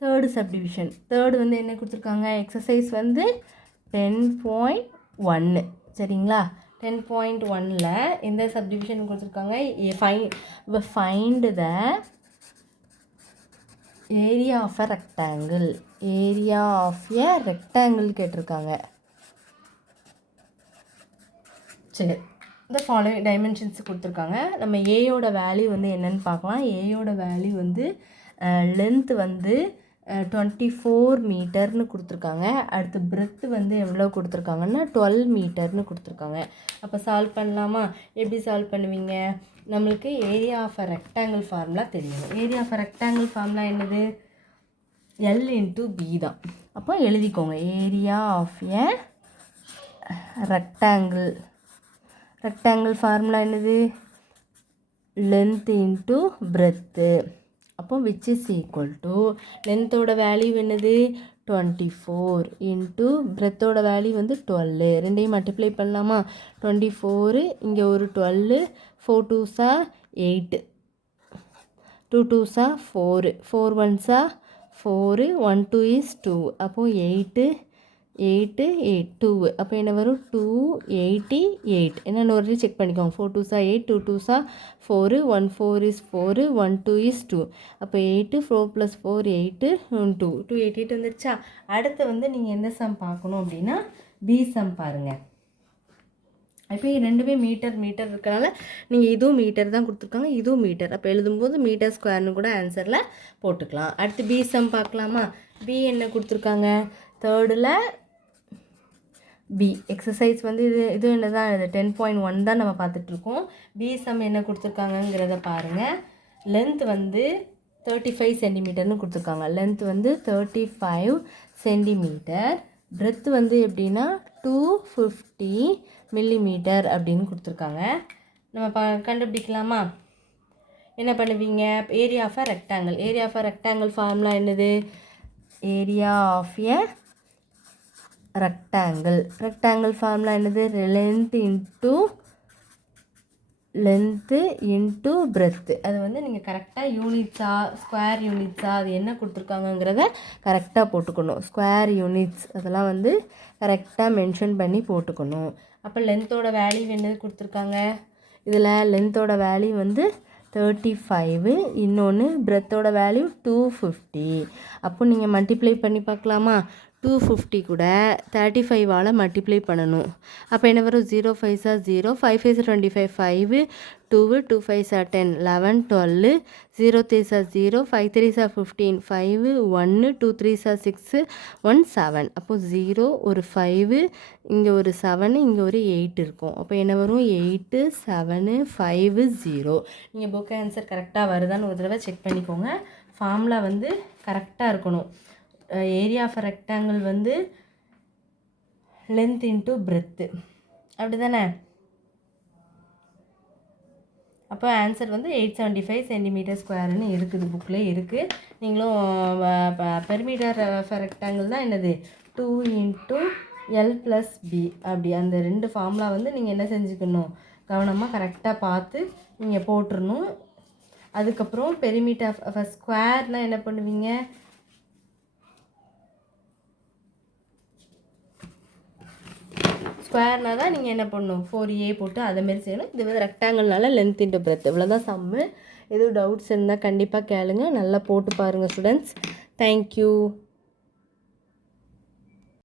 Third subdivision. Third வந்து என்ன கொடுத்துருக்காங்க, எக்ஸசைஸ் வந்து 10.1 சரிங்களா. 10.1ல் எந்த சப்டிவிஷன் கொடுத்துருக்காங்க, find the area of a rectangle. Area of a rectangle கேட்டிருக்காங்க. சரி, இந்த ஃபாலோவிங் டைமென்ஷன்ஸ் கொடுத்துருக்காங்க. நம்ம ஏயோட வேல்யூ வந்து என்னென்னு பார்க்கலாம். ஏயோட வேல்யூ வந்து லென்த் வந்து 24 மீட்டர்னு கொடுத்துருக்காங்க. அடுத்து பிரெத்து வந்து எவ்வளோ கொடுத்துருக்காங்கன்னா 12 மீட்டர்னு கொடுத்துருக்காங்க. அப்போ சால்வ் பண்ணலாமா? எப்படி சால்வ் பண்ணுவீங்க? நம்மளுக்கு area of a rectangle formula தெரியும். Area of a rectangle formula என்னது, L இன்ட்டு பி தான். அப்போ எழுதிக்கோங்க, area of a rectangle. Rectangle formula என்னது, லென்த் இன்ட்டு பிரெத்து. அப்போ விச் இஸ் ஈக்குவல் டு லென்த்தோட வேல்யூ என்னது 24 இன்ட்டு பிரெத்தோட வேல்யூ வந்து 12. ரெண்டையும் மல்டிப்ளை பண்ணலாமா? 24 இங்கே ஒரு 12, 4 2s 8, 2 2s 4, 4 1s 4, 1 2 is 2. அப்போது 8 8 8 2. அப்போ என்ன வரும், 288. என்னென்ன ஒரு செக் பண்ணிக்கோங்க. 4 2s 8, 2 2s 4, 1 4 is 4, 1 2 is 2. அப்போ 8 4 + 4 8 2 288 வந்துருச்சா. அடுத்து வந்து நீங்கள் என்ன சம் பார்க்கணும் அப்படின்னா பி சம் பாருங்கள். இப்போ ரெண்டுமே மீட்டர் மீட்டர் இருக்கனால நீங்கள் இதுவும் மீட்டர் தான் கொடுத்துருக்காங்க, இதுவும் மீட்டர். அப்போ எழுதும்போது மீட்டர் ஸ்கொயர்னு கூட ஆன்சரில் போட்டுக்கலாம். அடுத்து பி சம் பார்க்கலாமா? பி என்ன கொடுத்துருக்காங்க, தேர்டில் பி எக்ஸசைஸ் வந்து இது என்ன தான், இது 10.1 தான் நம்ம பார்த்துட்ருக்கோம். பி சம் என்ன கொடுத்துருக்காங்கங்கிறத பாருங்கள். லென்த் வந்து 35 சென்டிமீட்டர்னு கொடுத்துருக்காங்க. லென்த் வந்து 35 சென்டிமீட்டர். பிரெத் வந்து எப்படின்னா 250 மில்லிமீட்டர் அப்படின்னு கொடுத்துருக்காங்க. நம்ம கண்டுபிடிக்கலாமா? என்ன பண்ணுவீங்க, area of a rectangle. Area of a rectangle formula என்னது, area of a rectangle. Rectangle formula என்னது, லென்த்து இன்ட்டு பிரெத்து. அது வந்து நீங்கள் கரெக்டாக யூனிட்ஸா ஸ்கொயர் யூனிட்ஸா அது என்ன கொடுத்துருக்காங்கங்கிறத கரெக்டாக போட்டுக்கணும். ஸ்கொயர் யூனிட்ஸ் அதெல்லாம் வந்து கரெக்டாக மென்ஷன் பண்ணி போட்டுக்கணும். அப்போ லென்த்தோட வேல்யூ என்னது கொடுத்துருக்காங்க, இதில் லென்த்தோட வேல்யூ வந்து 35, இன்னொன்று பிரெத்தோட வேல்யூ 250. அப்போ நீங்கள் மல்டிப்ளை பண்ணி பார்க்கலாமா? 250 கூட 35ஆல் மல்டிப்ளை பண்ணணும். அப்போ என்ன வரும், 0 5s 0, 5 5s 25, 5 2 2 5s 10, 11 12, 0 3s 0, 5 3s 15, 5 1 2 3s 6, 1 7. அப்போது 0 ஒரு 5 இங்கே ஒரு 7 இங்கே ஒரு 8 இருக்கும். அப்போ என்ன வரும், 8 7 5 0. நீங்கள் புக் ஆன்சர் கரெக்டாக வருதான்னு ஒரு தடவை செக் பண்ணிக்கோங்க. ஃபார்முலா வந்து கரெக்டாக இருக்கணும். ஏரியா ஆஃப் ரெக்டாங்கிள் வந்து லென்த் இன்ட்டு பிரெத்து, அப்படி தானே. அப்போ ஆன்சர் வந்து 875 சென்டிமீட்டர் ஸ்கொயர்னு இருக்குது, புக்கில் இருக்குது. நீங்களும் பெரிமீட்டர் ஆஃப் ரெக்டாங்கிள் தான் என்னது 2 இன்ட்டு L + B. அப்படி அந்த ரெண்டு ஃபார்முலா வந்து நீங்கள் என்ன செஞ்சுக்கணும், கவனமாக கரெக்டாக பார்த்து நீங்கள் போட்டுடணும். அதுக்கப்புறம் பெரிமீட்டர் ஆஃப் ஸ்கொயர்னால் என்ன பண்ணுவீங்க, ஸ்கொயர்னா தான் நீங்கள் என்ன பண்ணணும், 4A போட்டு அதேமாரி செய்யணும். இது வந்து ரெக்டாங்கிள்னால லென்த் இன்ட்டு பிரெத். இவ்வளோதான் சம்மு. எதுவும் டவுட்ஸ் இருந்தால் கண்டிப்பாக கேளுங்க. நல்லா போட்டு பாருங்கள் ஸ்டூடெண்ட்ஸ். தேங்க்யூ.